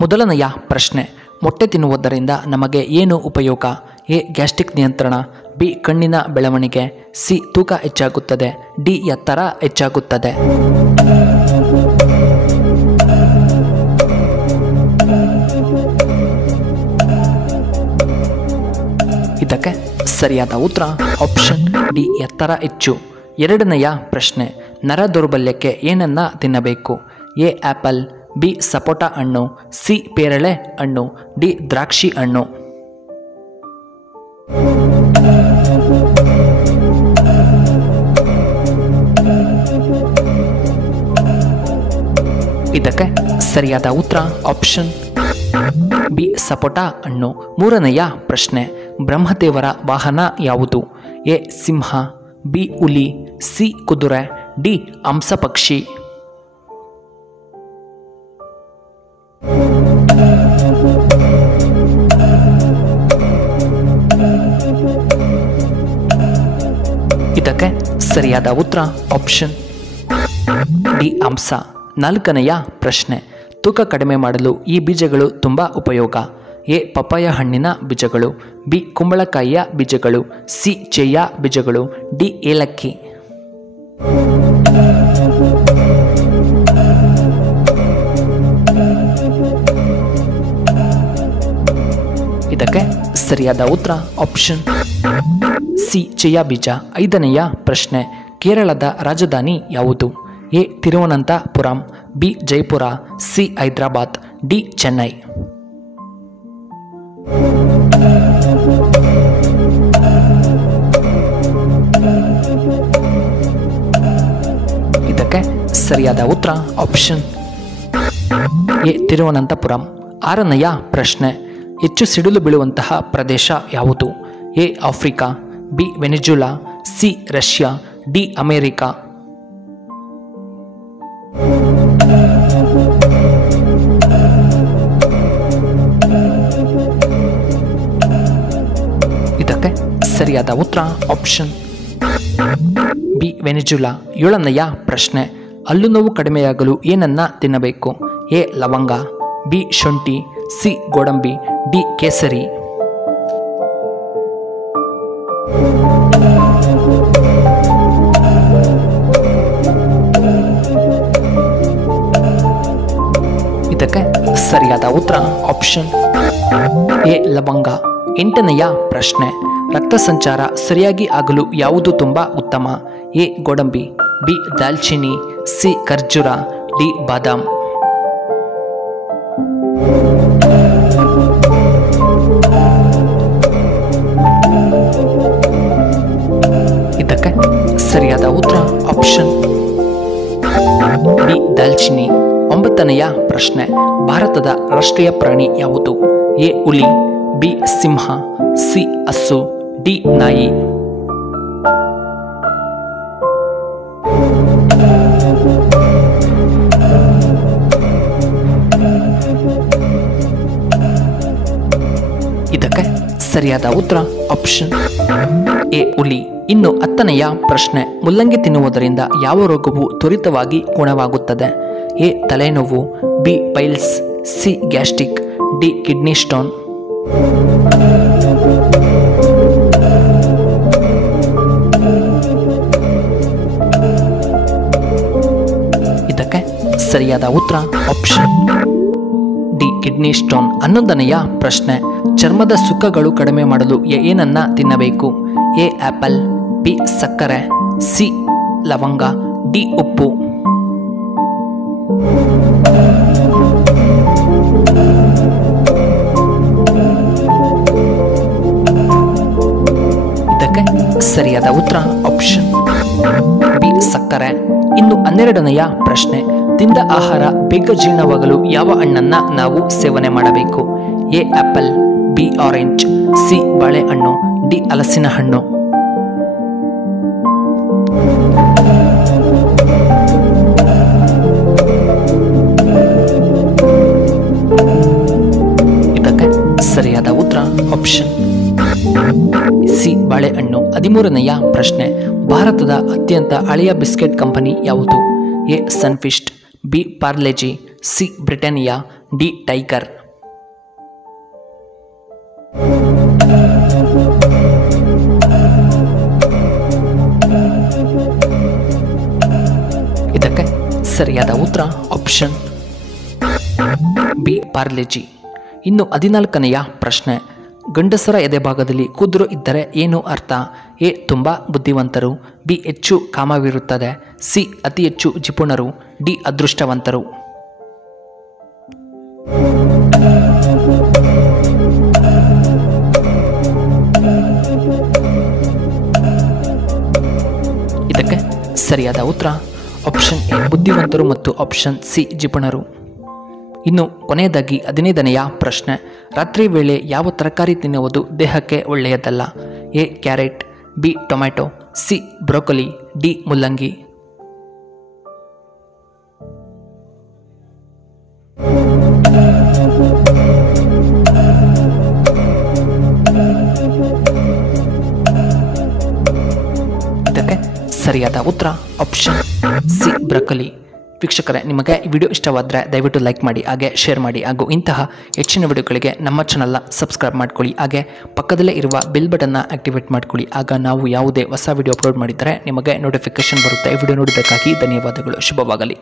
ಮೊದಲನೆಯ ಪ್ರಶ್ನೆ, ಮೊಟ್ಟೆ ತಿನ್ನುವುದರಿಂದ ನಮಗೆ ಏನು ಉಪಯೋಗ? ಎ. ಗ್ಯಾಸ್ಟ್ರಿಕ್ ನಿಯಂತ್ರಣ, ಬಿ. ಕಣ್ಣಿನ ಬೆಳವಣಿಗೆ, ಸಿ. ತೂಕ ಹೆಚ್ಚಾಗುತ್ತದೆ, ಡಿ. ಎತ್ತರ ಹೆಚ್ಚಾಗುತ್ತದೆ. ಇದಕ್ಕೆ ಸರಿಯಾದ ಉತ್ತರ ಆಪ್ಷನ್ ಡಿ, ಎತ್ತರ ಹೆಚ್ಚು. ಎರಡನೆಯ ಪ್ರಶ್ನೆ, ನರ ದೌರ್ಬಲ್ಯಕ್ಕೆ ಏನನ್ನ ತಿನ್ನಬೇಕು? ಎ. Apple, B. ಸಪೋಟ ಹಣ್ಣು, ಸಿ. ಪೇರಳೆ ಹಣ್ಣು, ಡಿ. ದ್ರಾಕ್ಷಿ ಹಣ್ಣು. ಇದಕ್ಕೆ ಸರಿಯಾದ ಉತ್ತರ ಆಪ್ಷನ್ ಬಿ. ಸಪೋಟ ಹಣ್ಣು. ಮೂರನೆಯ ಪ್ರಶ್ನೆ, ಬ್ರಹ್ಮದೇವರ ವಾಹನ ಯಾವುದು? ಎ. Simha, B. ಹುಲಿ, ಸಿ. ಕುದುರೆ, ಡಿ. ಹಂಸಪಕ್ಷಿ. ಇದಕ್ಕೆ ಸರಿಯಾದ ಉತ್ತರ ಆಪ್ಷನ್ ಡಿ. ಹಂಸ. ನಾಲ್ಕನೆಯ ಪ್ರಶ್ನೆ, ತೂಕ ಕಡಿಮೆ ಮಾಡಲು ಈ ಬೀಜಗಳು ತುಂಬ ಉಪಯೋಗ. ಎ. ಪಪ್ಪಾಯ ಹಣ್ಣಿನ ಬೀಜಗಳು, ಬಿ. ಕುಂಬಳಕಾಯಿಯ ಬೀಜಗಳು, ಸಿ. ಚೇಯ ಬೀಜಗಳು, ಡಿ. ಏಲಕ್ಕಿ. ಇದಕ್ಕೆ ಸರಿಯಾದ ಉತ್ತರ ಆಪ್ಷನ್ ಸಿ. ಚೇಯ ಬೀಜ. ಐದನೆಯ ಪ್ರಶ್ನೆ, ಕೇರಳದ ರಾಜಧಾನಿ ಯಾವುದು? A. Thiruvananthapuram, B. Jaipur, C. Hyderabad, D. Chennai. ಇದಕ್ಕೆ ಸರಿಯಾದ ಉತ್ತರ ಆಪ್ಷನ್ ಎ. ತಿರುವನಂತಪುರಂ. ಆರನೆಯ ಪ್ರಶ್ನೆ, ಹೆಚ್ಚು ಸಿಡಿಲು ಬೀಳುವಂತಹ ಪ್ರದೇಶ ಯಾವುದು? A. Africa, B. Venezuela, C. Russia, D. America. ಇದಕ್ಕೆ ಸರಿಯಾದ ಉತ್ತರ ಆಪ್ಷನ್ ಬಿ. ವೆನಿಜುಲಾ. ಏಳನೆಯ ಪ್ರಶ್ನೆ, ಹಲ್ಲು ನೋವು ಕಡಿಮೆಯಾಗಲು ಏನನ್ನ ತಿನ್ನಬೇಕು? ಎ. ಲವಂಗ, ಬಿ. ಶುಂಠಿ, ಸಿ. ಗೋಡಂಬಿ, ಡಿ. ಕೇಸರಿ. ಇದಕ್ಕೆ ಸರಿಯಾದ ಉತ್ತರ ಆಪ್ಷನ್ ಎ. ಲವಂಗ. ಎಂಟನೆಯ ಪ್ರಶ್ನೆ, ರಕ್ತ ಸಂಚಾರ ಸರಿಯಾಗಿ ಆಗಲು ಯಾವುದು ತುಂಬ ಉತ್ತಮ? ಎ. ಗೋಡಂಬಿ, ಬಿ. ದಾಲ್ಚಿನ್ನಿ, ಸಿ. ಖರ್ಜೂರ, ಡಿ. ಬಾದಾಮ್. ಇದಕ್ಕೆ ಸರಿಯಾದ ಉತ್ತರ ಆಪ್ಷನ್ ಬಿ. ದಾಲ್ಚಿನ್ನಿ. ಒಂಬತ್ತನೆಯ ಪ್ರಶ್ನೆ, ಭಾರತದ ರಾಷ್ಟ್ರೀಯ ಪ್ರಾಣಿ ಯಾವುದು? ಎ. ಹುಲಿ, ಬಿ. ಸಿಂಹ, ಸಿ. ಹಸು, ಡಿ. ನಾಯಿ. ಇದಕ್ಕೆ ಸರಿಯಾದ ಉತ್ತರ ಆಪ್ಷನ್ ಎ. ಹುಲಿ. ಇನ್ನು ಹತ್ತನೆಯ ಪ್ರಶ್ನೆ, ಮುಲ್ಲಂಗಿ ತಿನ್ನುವುದರಿಂದ ಯಾವ ರೋಗವು ತ್ವರಿತವಾಗಿ ಗುಣವಾಗುತ್ತದೆ? ಎ. ತಲೆನೋವು, B. Piles, C. Gastric, D. Kidney stone. ಇದಕ್ಕೆ ಸರಿಯಾದ ಉತ್ತರ ಆಪ್ಷನ್ ಡಿ. Kidney stone. 11ನೆಯ ಪ್ರಶ್ನೆ, ಚರ್ಮದ ಸುಕ್ಕಗಳು ಕಡಿಮೆ ಮಾಡಲು ಏನನ್ನ ತಿನ್ನಬೇಕು? ಎ. Apple, B. ಸಕ್ಕರೆ, ಸಿ. ಲವಂಗ, ಡಿ. ಉಪ್ಪು. ಇದಕ್ಕೆ ಸರಿಯಾದ ಉತ್ತರ ಆಪ್ಷನ್ ಬಿ. ಸಕ್ಕರೆ. ಇನ್ನು 12ನೆಯ ಪ್ರಶ್ನೆ, ತಿಂದ ಆಹಾರ ಬೇಗ ಜೀರ್ಣವಾಗಲು ಯಾವ ಹಣ್ಣನ್ನ ನಾವು ಸೇವನೆ ಮಾಡಬೇಕು? A. Apple, B. Orange, C. ಬಾಳೆಹಣ್ಣು, ಡಿ. ಹಲಸಿನ ಹಣ್ಣು. ಇದಕ್ಕೆ ಸರಿಯಾದ ಉತ್ತರ ಆಪ್ಷನ್ ಸಿ. ಬಾಳೆಹಣ್ಣು. 13ನೆಯ ಪ್ರಶ್ನೆ, ಭಾರತದ ಅತ್ಯಂತ ಹಳೆಯ ಬಿಸ್ಕೆಟ್ ಕಂಪನಿ ಯಾವುದು? A. Sunfeast, B. Parle G, C Britannia, D Tiger. ಇದಕ್ಕೆ ಸರಿಯಾದ ಉತ್ತರ ಆಪ್ಷನ್ ಬಿ ಪಾರ್ಲೆಜಿ. ಇನ್ನು 14ನೆಯ ಪ್ರಶ್ನೆ. ಗಂಡಸರ ಎದೆಭಾಗದಲ್ಲಿ ಕುದುರು ಇದ್ದರೆ ಏನು ಅರ್ಥ? ಎ ತುಂಬ ಬುದ್ಧಿವಂತರು, ಬಿ ಹೆಚ್ಚು ಕಾಮವಿರುತ್ತದೆ, ಸಿ ಅತಿ ಹೆಚ್ಚು ಜಿಪುಣರು, ಡಿ ಅದೃಷ್ಟವಂತರು. ಇದಕ್ಕೆ ಸರಿಯಾದ ಉತ್ತರ ಆಪ್ಷನ್ ಎ ಬುದ್ಧಿವಂತರು ಮತ್ತು ಆಪ್ಷನ್ ಸಿ ಜಿಪುಣರು. ಇನ್ನು ಕೊನೆಯದಾಗಿ 15ನೆಯ ಪ್ರಶ್ನೆ. ರಾತ್ರಿ ವೇಳೆ ಯಾವ ತರಕಾರಿ ತಿನ್ನುವುದು ದೇಹಕ್ಕೆ ಒಳ್ಳೆಯದಲ್ಲ? A carrot, B tomato, C broccoli, D ಮುಲ್ಲಂಗಿ. ಇದಕ್ಕೆ ಸರಿಯಾದ ಉತ್ತರ ಆಪ್ಷನ್ ಸಿ ಬ್ರೋಕೊಲಿ. ವೀಕ್ಷಕರೇ, ನಿಮಗೆ ಈ ವಿಡಿಯೋ ಇಷ್ಟವಾದರೆ ದಯವಿಟ್ಟು ಲೈಕ್ ಮಾಡಿ, ಹಾಗೆ ಶೇರ್ ಮಾಡಿ, ಹಾಗೂ ಇಂತಹ ಹೆಚ್ಚಿನ ವಿಡಿಯೋಗಳಿಗೆ ನಮ್ಮ ಚಾನಲ್ನ ಸಬ್ಸ್ಕ್ರೈಬ್ ಮಾಡ್ಕೊಳ್ಳಿ. ಹಾಗೆ ಪಕ್ಕದಲ್ಲೇ ಇರುವ ಬೆಲ್ ಬಟನ್ನ ಆಕ್ಟಿವೇಟ್ ಮಾಡ್ಕೊಳ್ಳಿ. ಆಗ ನಾವು ಯಾವುದೇ ಹೊಸ ವಿಡಿಯೋ ಅಪ್ಲೋಡ್ ಮಾಡಿದರೆ ನಿಮಗೆ ನೋಟಿಫಿಕೇಶನ್ ಬರುತ್ತೆ. ಈ ವಿಡಿಯೋ ನೋಡಿದ್ದಕ್ಕಾಗಿ ಧನ್ಯವಾದಗಳು. ಶುಭವಾಗಲಿ.